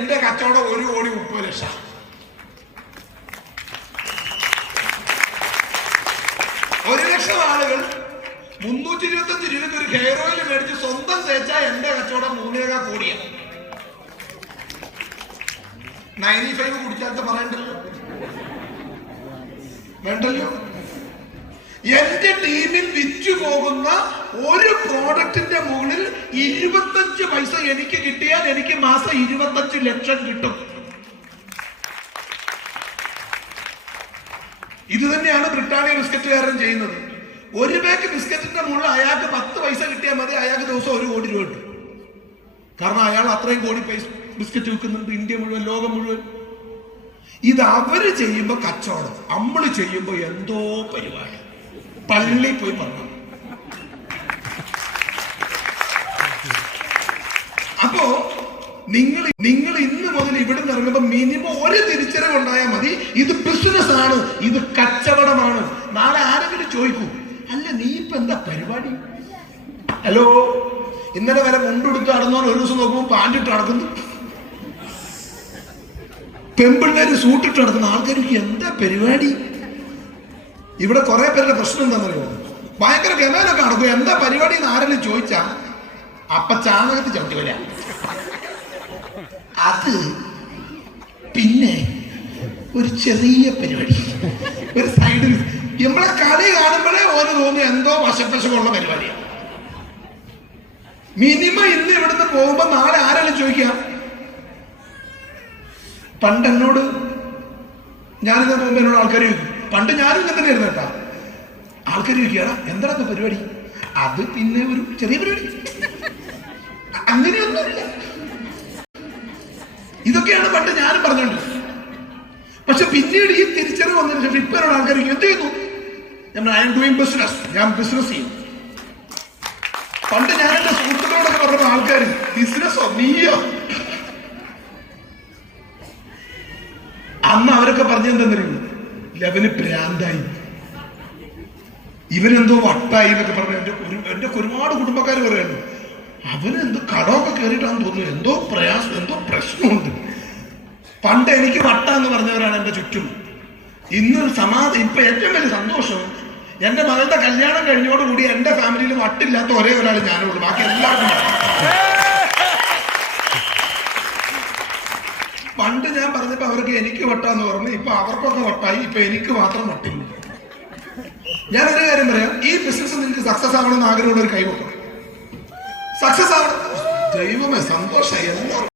എന്റെ കച്ചവടം 1,30,00,000. ഒരു ലക്ഷം ആളുകൾ 325 രൂപയ്ക്ക് ഒരു ഹെയർ ഓയിൽ മേടിച്ച് സ്വന്തം തേച്ചാൽ എന്റെ കച്ചവടം 3.25 കോടിയാണ്. 95 കുടിച്ചാൽ പറയണ്ടല്ലോ, വേണ്ടല്ലോ. എന്റെ ടീമിൽ വിറ്റു പോകുന്ന ഒരു പ്രോഡക്റ്റിന്റെ മുകളിൽ 25 പൈസ എനിക്ക് കിട്ടിയാൽ എനിക്ക് മാസം 25 ലക്ഷം കിട്ടും. ഇത് തന്നെയാണ് ബ്രിട്ടാനിയ ബിസ്ക്കറ്റുകാരൻ ചെയ്യുന്നത്. ഒരു പാക്ക് ബിസ്ക്കറ്റിന്റെ മുകളിൽ അയാൾക്ക് 10 പൈസ കിട്ടിയാൽ മതി, അയാൾക്ക് ദിവസം 1 കോടി രൂപ കിട്ടും. കാരണം അയാൾ അത്രയും കോടി പൈസ ബിസ്ക്കറ്റ് വിൽക്കുന്നുണ്ട്, ഇന്ത്യ മുഴുവൻ, ലോകം മുഴുവൻ. ഇത് അവര് ചെയ്യുമ്പോ കച്ചവടം, നമ്മൾ ചെയ്യുമ്പോ എന്തോ പരിപാടി. പള്ളി പോയി പറഞ്ഞു. അപ്പോ നിങ്ങൾ ഇന്ന് മുതൽ ഇവിടെ നിന്ന് ഇറങ്ങുമ്പോ മിനിമം ഒരു തിരിച്ചറിവ് ഉണ്ടായാൽ മതി. ഇത് ബിസിനസ് ആണ്, ഇത് കച്ചവടമാണ്. നാളെ ആരെങ്കിലും ചോദിക്കൂ, അല്ല നീ ഇപ്പൊ എന്താ പരിപാടി? ഹലോ, ഇന്നലെ വരെ മുണ്ടെടുത്ത് നടന്നോ, ഒരു ദിവസം നോക്കുമ്പോൾ പാൻറ്റിട്ട് നടക്കുന്നു. പെമ്പിള്ളേര് സൂട്ടിട്ട് നടക്കുന്ന ആൾക്കാർക്ക് എന്താ പരിപാടി? ഇവിടെ കുറെ പേരുടെ പ്രശ്നം എന്താണെന്നറിയോ? ഭയങ്കര ഗമേലൊക്കെ നടക്കും. എന്താ പരിപാടി എന്ന് ആരെങ്കിലും ചോദിച്ചാ അപ്പ ചാണകത്തിൽ ചവിട്ടി വരാ. അത് പിന്നെ ഒരു ചെറിയ പരിപാടി, ഒരു സൈഡിൽ നമ്മളെ കളി കാണുമ്പോഴേ ഓന് തോന്നുന്നു എന്തോ വശപ്പശമുള്ള പരിപാടിയാണ്. മിനിമം ഇന്ന് ഇവിടുന്ന് പോകുമ്പോ നാളെ ആരെങ്കിലും ചോദിക്കാം. പണ്ട് എന്നോട്, ഞാനിന്ന് പോകുമ്പോ എന്നോട് ആൾക്കാർ ചോദിക്കും, പണ്ട് ഞാനും ഇങ്ങനെ തന്നെ ആയിരുന്നു കേട്ടാ. ആൾക്കാർ ചോദിക്കുകയാണ് എന്താണ് പരിപാടി? അത് പിന്നെ ഒരു ചെറിയ പരിപാടി, അങ്ങനെയൊന്നുമില്ല. ഇതൊക്കെയാണ് പണ്ട് ഞാനും പറഞ്ഞോണ്ട്. പക്ഷെ പിന്നീട് ഈ തിരിച്ചറിവ് വന്നതിന് ശേഷം ഇപ്പൊ ആൾക്കാർ എന്ത് ചെയ്യുന്നു? ഐ ആം ഡൂയിങ് ബിസിനസ്, ഞാൻ ബിസിനസ് ചെയ്യും. പണ്ട് ഞാൻ എന്റെ സുഹൃത്തുക്കളോടൊക്കെ പറഞ്ഞ ആൾക്കാർ ബിസിനസ്സോ നീയോ, അന്ന് അവരൊക്കെ പറഞ്ഞെന്തെന്നറിയുന്നു, ലെവന് ഭ്രാന്തായി, ഇവനെന്തോ വട്ടായി എന്നൊക്കെ പറഞ്ഞു. എന്റെ ഒരുപാട് കുടുംബക്കാർ പറയുന്നു, അവന് എന്തോ കടമൊക്കെ കയറിയിട്ടാന്ന് തോന്നുന്നു, എന്തോ പ്രയാസം, എന്തോ പ്രശ്നമുണ്ട്. പണ്ട് എനിക്ക് വട്ടാന്ന് പറഞ്ഞവരാണ് എന്റെ ചുറ്റും. ഇന്ന് ഇപ്പൊ ഏറ്റവും വലിയ സന്തോഷം, എന്റെ മകളുടെ കല്യാണം കഴിഞ്ഞോടുകൂടി എന്റെ ഫാമിലിയിൽ വട്ടില്ലാത്ത ഒരേ ഒരാൾ ഞാനുള്ളൂ, ബാക്കി എല്ലാവർക്കും. പണ്ട് ഞാൻ പറഞ്ഞപ്പോ അവർക്ക് എനിക്ക് വട്ടാന്ന് പറഞ്ഞു, ഇപ്പൊ അവർക്കൊക്കെ വട്ടായി, ഇപ്പൊ എനിക്ക് മാത്രം വട്ടില്ല. ഞാനൊരു കാര്യം പറയാം, ഈ ബിസിനസ് നിങ്ങൾക്ക് സക്സസ് ആവണമെന്ന് ആഗ്രഹമുള്ള ഒരു കൈവക്കണം. സക്സസ് ആവണം, ദൈവമേ സന്തോഷമായി.